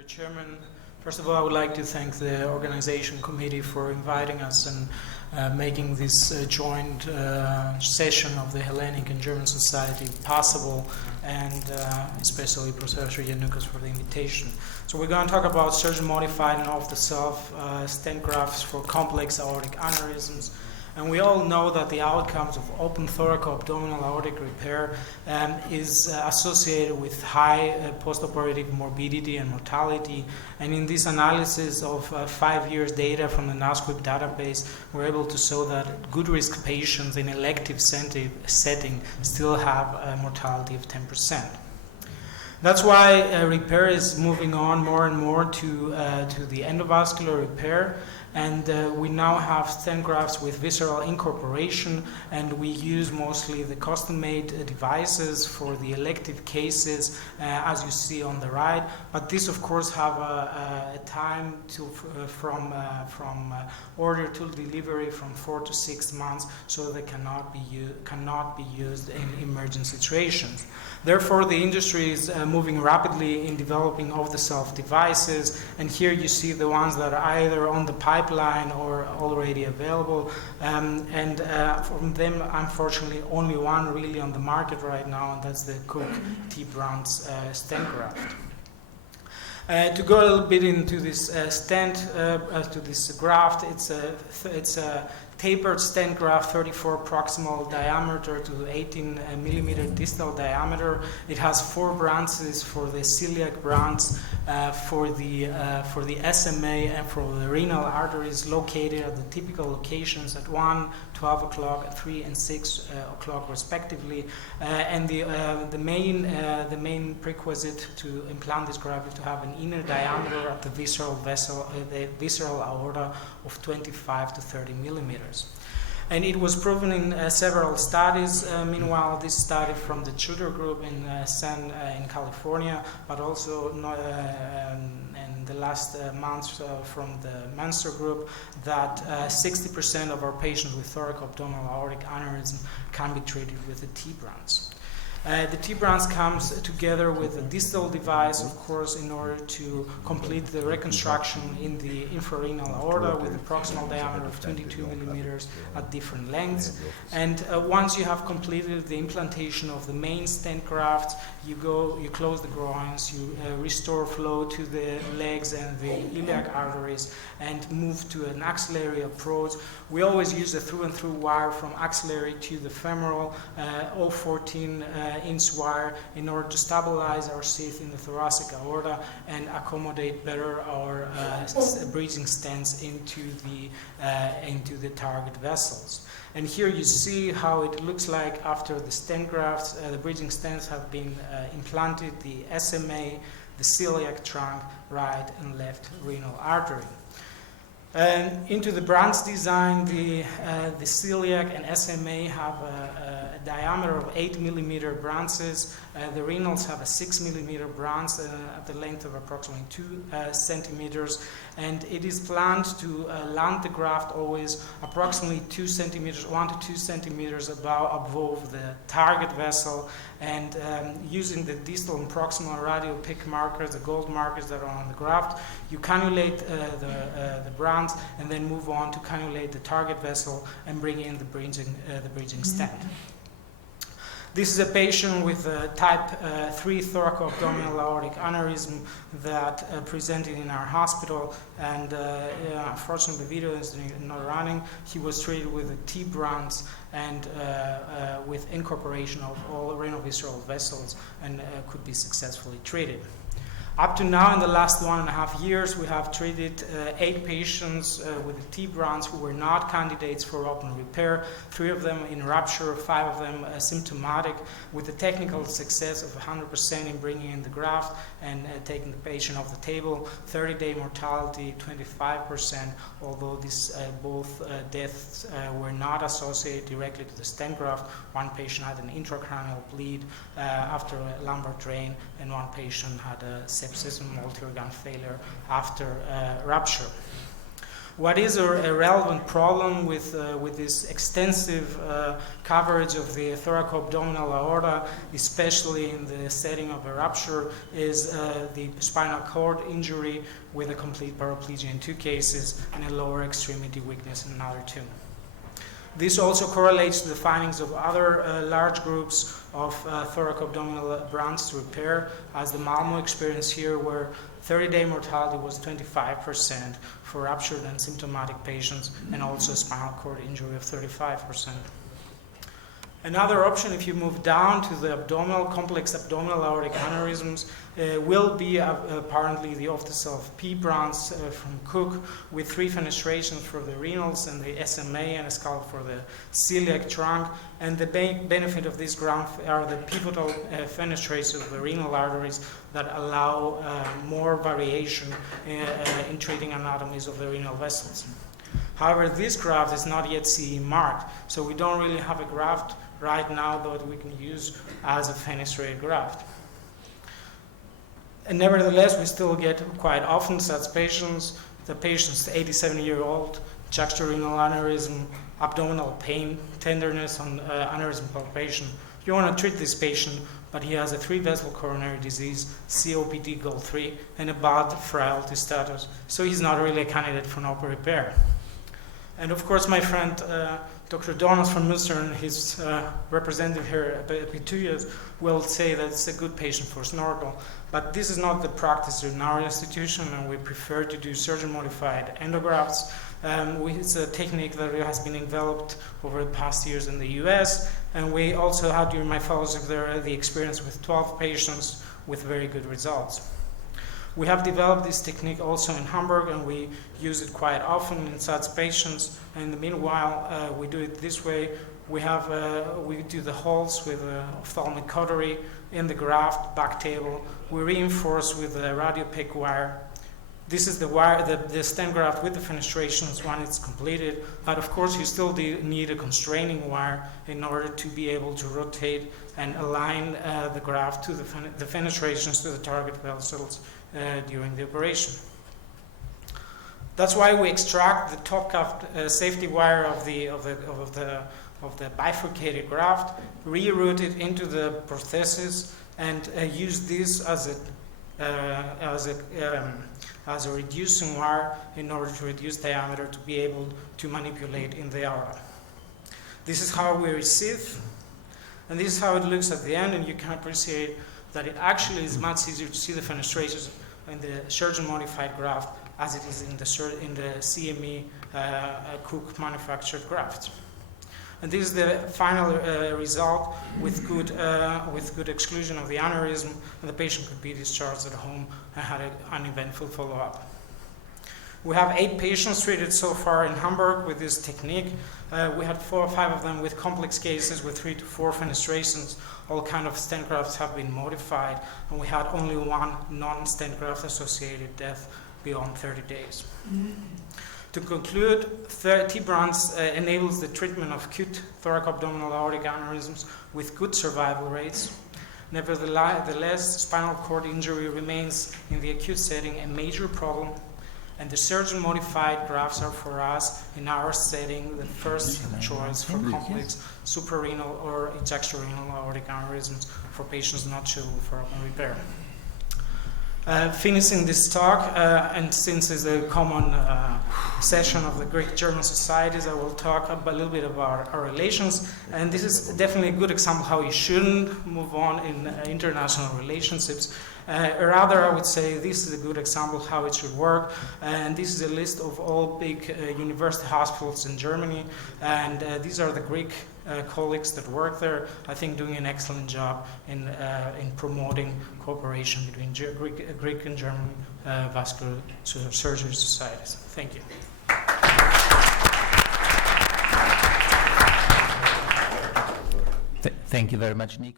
you, Chairman. First of all, I would like to thank the organization committee for inviting us and making this joint session of the Hellenic and German Society possible, and especially Professor Yanukas for the invitation. So we're going to talk about surgeon-modified and off-the-shelf stent grafts for complex aortic aneurysms. And we all know that the outcomes of open thoraco-abdominal aortic repair is associated with high postoperative morbidity and mortality. And in this analysis of 5 years data from the NASQIP database, we're able to show that good risk patients in elective setting still have a mortality of 10%. That's why repair is moving on more and more to the endovascular repair. And we now have stent grafts with visceral incorporation, and we use mostly the custom-made devices for the elective cases, as you see on the right. But this, of course, have a time from order to delivery from 4 to 6 months, so they cannot be used in emergency situations. Therefore, the industry is moving rapidly in developing off-the-shelf devices, and here you see the ones that are either on the pipeline or already available, and from them, unfortunately, only one really on the market right now, and that's the Cook T-Brand's stent graft. To go a little bit into this stent, to this graft, it's a tapered stent graft, 34 proximal diameter to 18 millimeter distal diameter. It has 4 branches for the celiac branch, for the SMA, and for the renal arteries located at the typical locations at 1, 12 o'clock, 3, and 6 o'clock respectively. And the main prerequisite to implant this graft is to have an inner diameter at the visceral vessel, the visceral aorta of 25 to 30 millimeters. And it was proven in several studies. Meanwhile, this study from the Tudor group in California, but also in the last months from the Munster group, that 60% of our patients with thoracoabdominal aortic aneurysm can be treated with the T-Brands. The T-Brands comes together with a distal device, of course, in order to complete the reconstruction in the infrarenal aorta with a proximal diameter of 22 millimeters at different lengths. And once you have completed the implantation of the main stent graft, you close the groins, you restore flow to the legs and the iliac arteries, and move to an axillary approach. We always use a through-and-through wire from axillary to the femoral, 0.14-inch wire, in order to stabilize our sheath in the thoracic aorta and accommodate better our bridging stents into the target vessels. And here you see how it looks like after the stent grafts. The bridging stents have been implanted, the SMA, the celiac trunk, right and left renal artery. And into the branch design, the celiac and SMA have a diameter of 8 millimeter branches. The renals have a 6 millimeter branch at the length of approximately 2 centimeters. And it is planned to land the graft always approximately 2 centimeters, 1 to 2 centimeters above the target vessel. And using the distal and proximal radial pick markers, the gold markers that are on the graft, you cannulate the branch and then move on to cannulate the target vessel and bring in the bridging stent. This is a patient with a type 3 thoracoabdominal aortic aneurysm that presented in our hospital, and unfortunately the video is not running. He was treated with a T-Brands and with incorporation of all renal visceral vessels, and could be successfully treated. Up to now, in the last 1.5 years, we have treated 8 patients with the T-Brands who were not candidates for open repair, 3 of them in rupture, 5 of them symptomatic, with the technical success of 100% in bringing in the graft and taking the patient off the table, 30-day mortality, 25%, although both deaths were not associated directly to the stent graft. One patient had an intracranial bleed after a lumbar drain, and one patient had a sepsis and multi-organ failure after rupture. What is a relevant problem with this extensive coverage of the thoracoabdominal aorta, especially in the setting of a rupture, is the spinal cord injury with a complete paraplegia in 2 cases and a lower extremity weakness in another 2. This also correlates to the findings of other large groups of thoracoabdominal branch repair, as the Malmo experience here, where 30-day mortality was 25% for ruptured and symptomatic patients, and also spinal cord injury of 35%. Another option, if you move down to the abdominal, complex abdominal aortic aneurysms, will be apparently the off-the-shelf-P branch from Cook, with 3 fenestrations for the renals and the SMA and a scalp for the celiac trunk. And the benefit of this graft are the pivotal fenestrations of the renal arteries that allow more variation in treating anatomies of the renal vessels. However, this graft is not yet CE marked, so we don't really have a graft right now that we can use as a fenestrated graft. And nevertheless, we still get quite often such patients. The patient's 87-year-old, juxtarenal aneurysm, abdominal pain, tenderness on aneurysm palpation. You want to treat this patient, but he has a 3-vessel coronary disease, COPD Gold 3, and a bad frailty status, so he's not really a candidate for an open repair. And of course, my friend Dr. Donas from Münster and his representative here at Pituyas will say that it's a good patient for snorkel. But this is not the practice in our institution, and we prefer to do surgeon-modified endografts. It's a technique that has been developed over the past years in the US, and we also had during my fellowship there the experience with 12 patients with very good results. We have developed this technique also in Hamburg, and we use it quite often in such patients. And in the meanwhile, we do it this way. We do the holes with ophthalmic cautery in the graft, back table. We reinforce with a radio-PEG wire. This is the wire, the stent graft with the fenestrations when it's completed. But of course, you still need a constraining wire in order to be able to rotate and align the graft to the fenestrations to the target vessels during the operation. That's why we extract the top cuff safety wire of the bifurcated graft, reroute it into the prosthesis, and use this as a reducing wire in order to reduce diameter to be able to manipulate in the aorta. This is how we receive, and this is how it looks at the end, and you can appreciate that it actually is much easier to see the fenestrations in the surgeon-modified graft as it is in the CME Cook manufactured graft. And this is the final result with good exclusion of the aneurysm, and the patient could be discharged at home and had an uneventful follow-up. We have 8 patients treated so far in Hamburg with this technique. We had 4 or 5 of them with complex cases with 3 to 4 fenestrations. All kinds of stent grafts have been modified, and we had only 1 non-stent graft associated death beyond 30 days. To conclude, T-Brands enables the treatment of acute thoracoabdominal aortic aneurysms with good survival rates. Nevertheless, spinal cord injury remains in the acute setting a major problem, and the surgeon-modified grafts are for us, in our setting, the first choice for complex suprarenal or juxtarenal aortic aneurysms for patients not suitable for open repair. Finishing this talk, and since it's a common session of the Greek-German societies, I will talk a little bit about our relations. And this is definitely a good example how you shouldn't move on in international relationships. Rather, I would say this is a good example how it should work. And this is a list of all big university hospitals in Germany. And these are the Greek colleagues that work there, I think doing an excellent job in promoting cooperation between Greek and German vascular surgery societies. Thank you. Thank you very much, Nick.